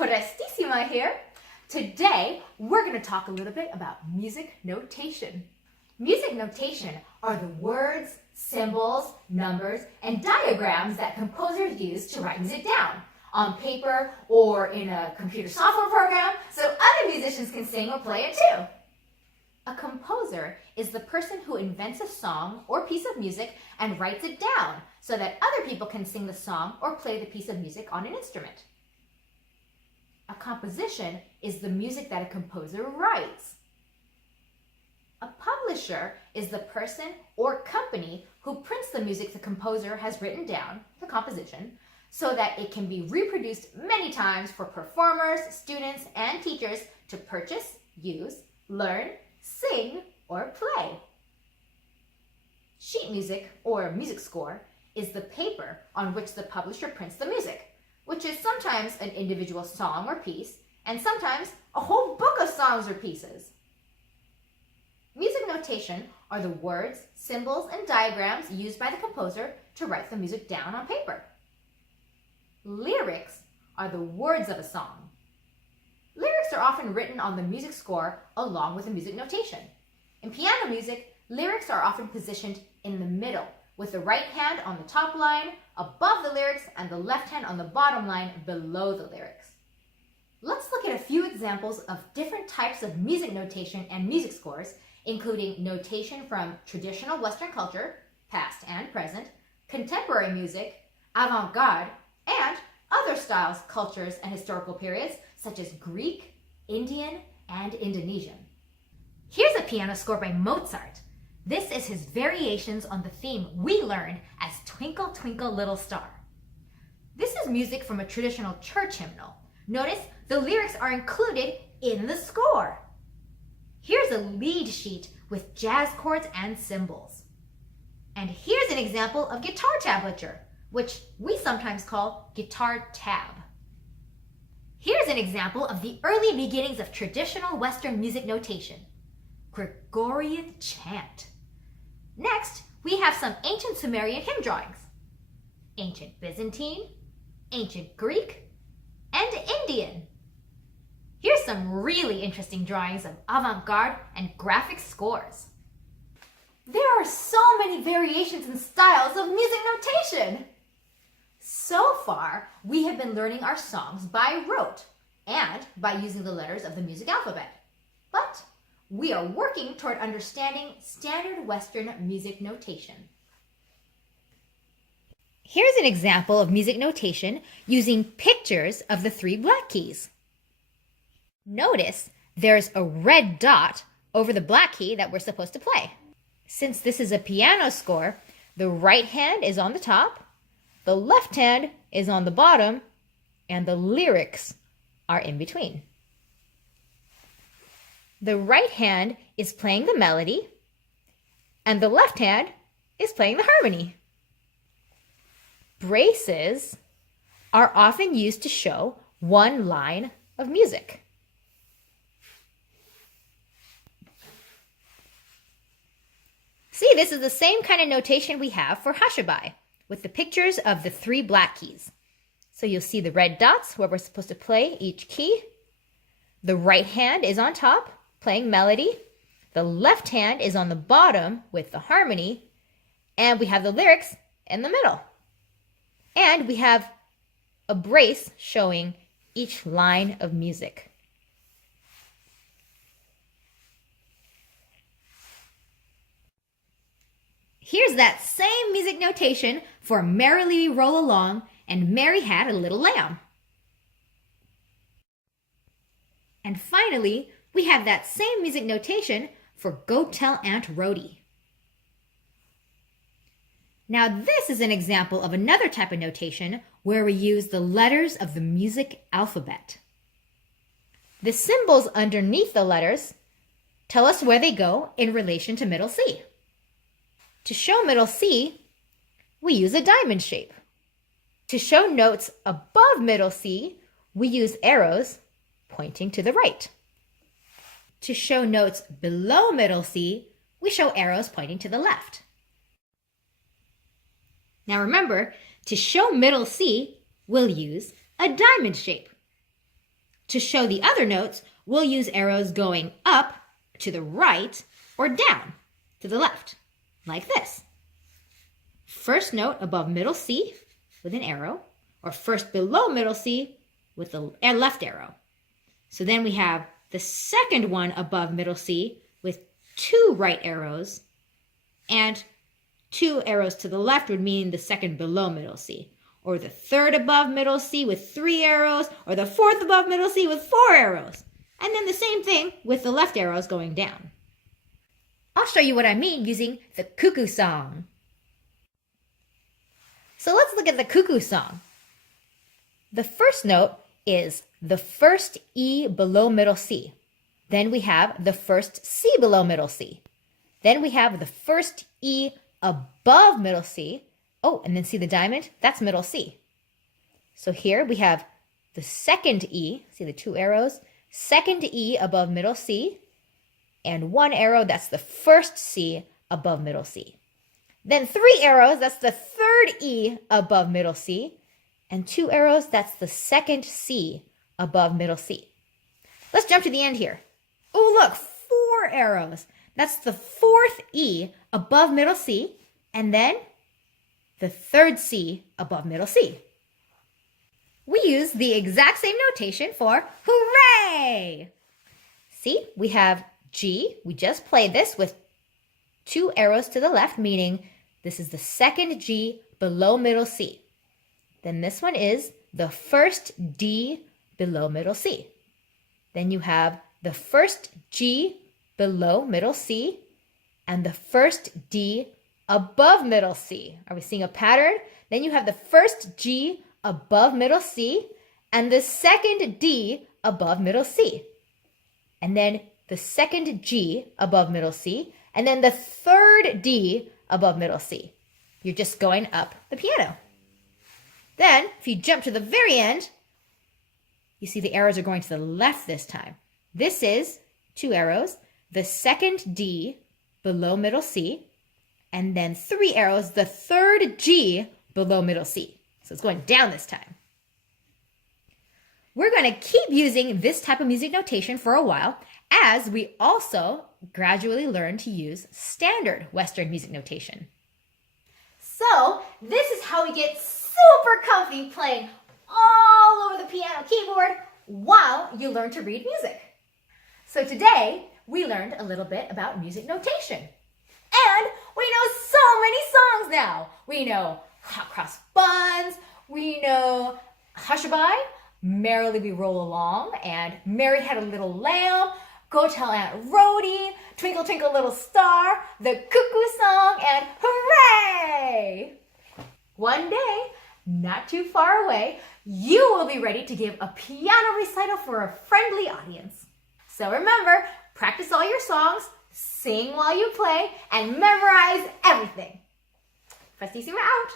Prestissima here. Today, we're going to talk a little bit about music notation. Music notation are the words, symbols, numbers, and diagrams that composers use to write music down on paper or in a computer software program so other musicians can sing or play it too. A composer is the person who invents a song or piece of music and writes it down so that other people can sing the song or play the piece of music on an instrument. A composition is the music that a composer writes. A publisher is the person or company who prints the music the composer has written down, the composition, so that it can be reproduced many times for performers, students, and teachers to purchase, use, learn, sing, or play. Sheet music, or music score, is the paper on which the publisher prints the music, which is sometimes an individual song or piece, and sometimes a whole book of songs or pieces. Music notation are the words, symbols, and diagrams used by the composer to write the music down on paper. Lyrics are the words of a song. Lyrics are often written on the music score along with the music notation. In piano music, lyrics are often positioned in the middle, with the right hand on the top line above the lyrics and the left hand on the bottom line below the lyrics. Let's look at a few examples of different types of music notation and music scores, including notation from traditional Western culture, past and present, contemporary music, avant-garde, and other styles, cultures, and historical periods such as Greek, Indian, and Indonesian. Here's a piano score by Mozart. This is his variations on the theme we learned as Twinkle, Twinkle, Little Star. This is music from a traditional church hymnal. Notice the lyrics are included in the score. Here's a lead sheet with jazz chords and cymbals. And here's an example of guitar tablature, which we sometimes call guitar tab. Here's an example of the early beginnings of traditional Western music notation, Gregorian chant. Next, we have some ancient Sumerian hymn drawings, ancient Byzantine, ancient Greek, and Indian. Here's some really interesting drawings of avant-garde and graphic scores. There are so many variations and styles of music notation. So far, we have been learning our songs by rote and by using the letters of the music alphabet. But we are working toward understanding standard Western music notation. Here's an example of music notation using pictures of the 3 black keys. Notice there's a red dot over the black key that we're supposed to play. Since this is a piano score, the right hand is on the top, the left hand is on the bottom, and the lyrics are in between. The right hand is playing the melody, and the left hand is playing the harmony. Braces are often used to show one line of music. See, this is the same kind of notation we have for Hashabai, with the pictures of the 3 black keys. So you'll see the red dots where we're supposed to play each key. The right hand is on top, playing melody. The left hand is on the bottom with the harmony. And we have the lyrics in the middle. And we have a brace showing each line of music. Here's that same music notation for Merrily We Roll Along and Mary Had a Little Lamb. And finally, we have that same music notation for Go Tell Aunt Rhody. Now this is an example of another type of notation where we use the letters of the music alphabet. The symbols underneath the letters tell us where they go in relation to middle C. To show middle C, we use a diamond shape. To show notes above middle C, we use arrows pointing to the right. To show notes below middle C, we show arrows pointing to the left. Now remember, to show middle C, we'll use a diamond shape. To show the other notes, we'll use arrows going up to the right or down to the left, like this. First note above middle C with an arrow, or first below middle C with the left arrow. So then we have the second one above middle C with 2 right arrows, and 2 arrows to the left would mean the second below middle C, or the third above middle C with 3 arrows, or the fourth above middle C with 4 arrows. And then the same thing with the left arrows going down. I'll show you what I mean using the Cuckoo Song. So let's look at the Cuckoo Song. The first note is the first E below middle C. Then we have the first C below middle C. Then we have the first E above middle C. Oh, and then see the diamond? That's middle C. So here we have the second E, see the 2 arrows, second E above middle C, and 1 arrow, that's the first C above middle C. Then 3 arrows, that's the third E above middle C, and 2 arrows, that's the second C above middle C. Let's jump to the end here. Oh, look, 4 arrows. That's the fourth E above middle C, and then the third C above middle C. We use the exact same notation for hooray! See, we have G. We just played this with 2 arrows to the left, meaning this is the second G below middle C. Then this one is the first D below middle C. Then you have the first G below middle C and the first D above middle C. Are we seeing a pattern? Then you have the first G above middle C and the second D above middle C. And then the second G above middle C, and then the third D above middle C. You're just going up the piano. Then, if you jump to the very end, you see the arrows are going to the left this time. This is 2 arrows, the second D below middle C, and then 3 arrows, the third G below middle C. So it's going down this time. We're going to keep using this type of music notation for a while, as we also gradually learn to use standard Western music notation. So this is how we get super comfy playing all over the piano keyboard while you learn to read music. So today we learned a little bit about music notation. And we know so many songs now. We know Hot Cross Buns, we know Hushabye, Merrily We Roll Along, and Mary Had a Little Lamb, Go Tell Aunt Rhody, Twinkle Twinkle Little Star, the Cuckoo Song, and hooray! One day, not too far away, you will be ready to give a piano recital for a friendly audience. So remember, practice all your songs, sing while you play, and memorize everything. Prestissima out!